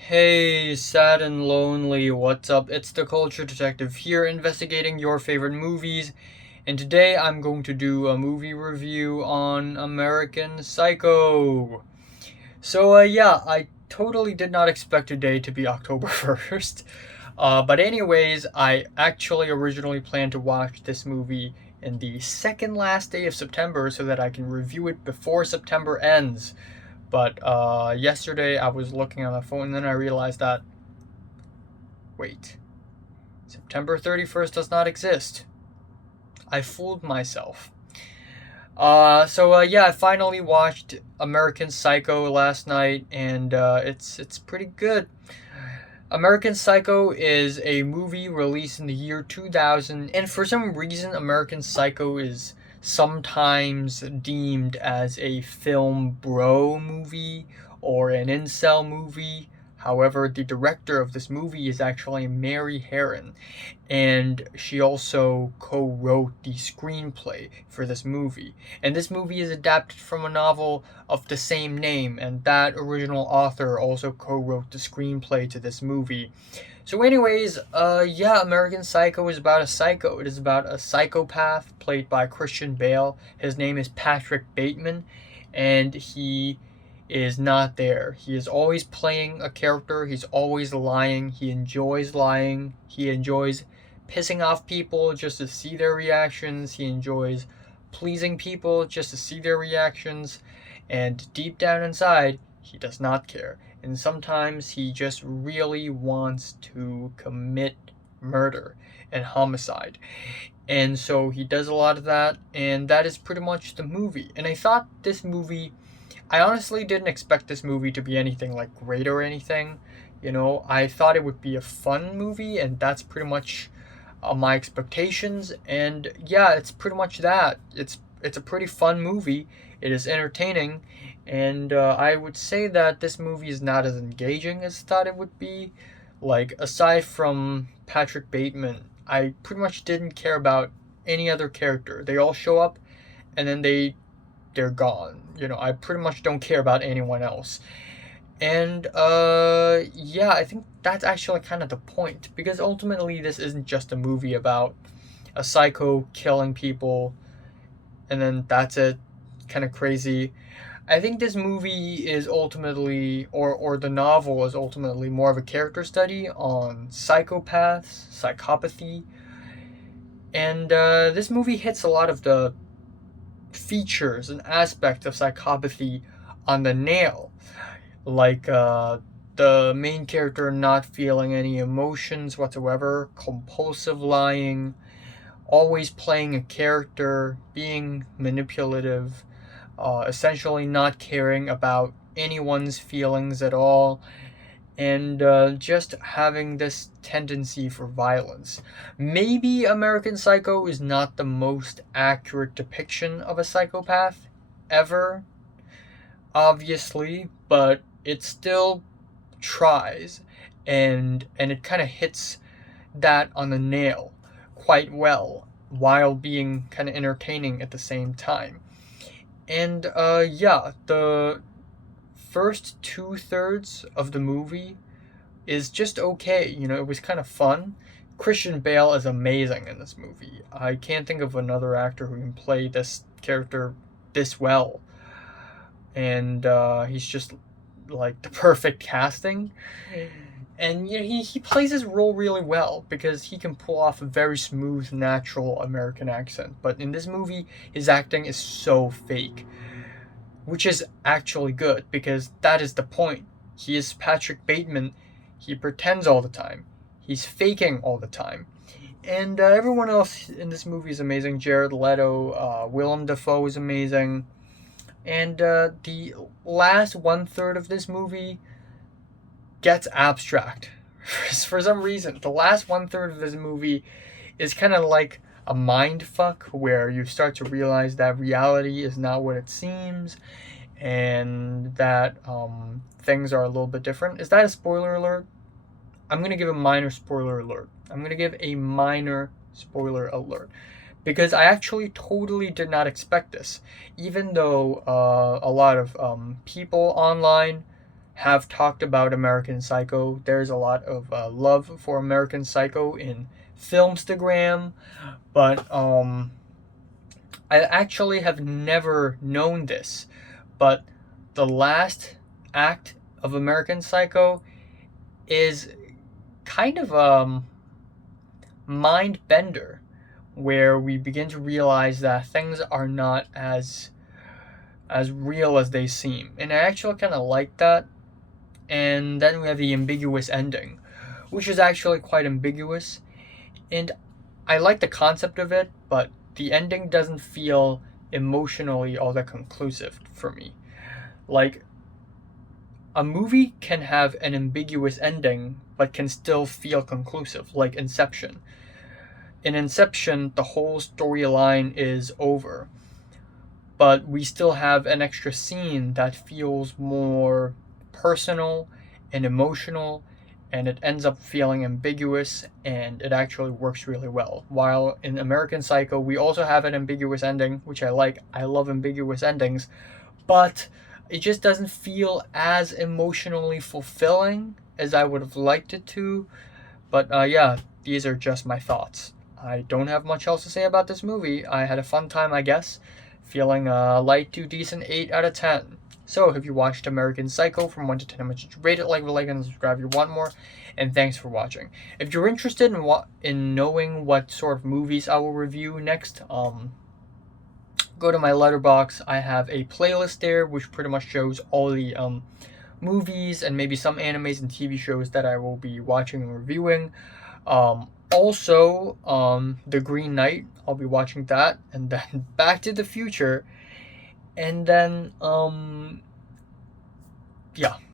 Hey, sad and lonely, what's up? It's the Culture Detective here investigating your favorite movies, and today I'm going to do a movie review on American Psycho. So, I totally did not expect today to be October 1st. But anyways, I actually originally planned to watch this movie in the second last day of September so that I can review it before September ends. But yesterday I was looking on my phone and then I realized that, wait, September 31st does not exist. I fooled myself. I finally watched American Psycho last night, and it's pretty good. American Psycho is a movie released in the year 2000, and for some reason, American Psycho is sometimes deemed as a film bro movie or an incel movie. However, the director of this movie is actually Mary Herron, and she also co-wrote the screenplay for this movie. And this movie is adapted from a novel of the same name, and that original author also co-wrote the screenplay to this movie. So, anyways, American Psycho is about a psycho. It is about a psychopath played by Christian Bale. His name is Patrick Bateman, and he is not there. He is always playing a character. He's always lying. He enjoys lying. He enjoys pissing off people just to see their reactions. He enjoys pleasing people just to see their reactions. And deep down inside, he does not care. And sometimes he just really wants to commit murder and homicide. And so he does a lot of that, and that is pretty much the movie. And I honestly didn't expect this movie to be anything like great or anything. I thought it would be a fun movie, and that's pretty much my expectations. And yeah, it's pretty much that. It's a pretty fun movie. It is entertaining, and I would say that this movie is not as engaging as I thought it would be. Like, aside from Patrick Bateman, I pretty much didn't care about any other character. They all show up, and then they're gone. I pretty much don't care about anyone else. And yeah, I think that's actually kind of the point, because ultimately this isn't just a movie about a psycho killing people and then that's it. Kind of crazy. I think this movie is ultimately, or the novel is ultimately more of a character study on psychopaths, psychopathy, and this movie hits a lot of the features and aspects of psychopathy on the nail, like the main character not feeling any emotions whatsoever, compulsive lying, always playing a character, being manipulative, essentially not caring about anyone's feelings at all, and just having this tendency for violence. Maybe American Psycho is not the most accurate depiction of a psychopath ever, obviously, but it still tries, and it kind of hits that on the nail quite well while being kind of entertaining at the same time. And the first two-thirds of the movie is just okay. It was kind of fun. Christian Bale is amazing in this movie. I can't think of another actor who can play this character this well. And he's just like the perfect casting. And he plays his role really well because he can pull off a very smooth, natural American accent. But in this movie, his acting is so fake, which is actually good because that is the point. He is Patrick Bateman. He pretends all the time. He's faking all the time. And everyone else in this movie is amazing. Jared Leto, Willem Dafoe is amazing. And the last one third of this movie gets abstract. For some reason, the last one third of this movie is kind of like a mind fuck where you start to realize that reality is not what it seems and that things are a little bit different. Is that a spoiler alert? I'm going to give a minor spoiler alert. I'm going to give a minor spoiler alert because I actually totally did not expect this, even though a lot of people online have talked about American Psycho. There's a lot of love for American Psycho in Filmstagram, but I actually have never known this. But the last act of American Psycho is kind of mind bender, where we begin to realize that things are not as real as they seem, and I actually kind of like that. And then we have the ambiguous ending, which is actually quite ambiguous, and I like the concept of it, but the ending doesn't feel emotionally all that conclusive for me. Like, a movie can have an ambiguous ending but can still feel conclusive, like Inception. In Inception, the whole storyline is over, but we still have an extra scene that feels more personal and emotional, and it ends up feeling ambiguous, and it actually works really well. While in American Psycho, we also have an ambiguous ending, which I like. I love ambiguous endings, but it just doesn't feel as emotionally fulfilling as I would have liked it to. But yeah, these are just my thoughts. I don't have much else to say about this movie. I had a fun time, I guess. Feeling a light to decent 8 out of 10. So, if you watched American Psycho from 1 to 10, how much did you rate it? Like, and subscribe if you want more. And thanks for watching. If you're interested in knowing what sort of movies I will review next, go to my Letterboxd. I have a playlist there which pretty much shows all the movies and maybe some animes and TV shows that I will be watching and reviewing. Also, The Green Knight, I'll be watching that, and then Back to the Future, and then, yeah.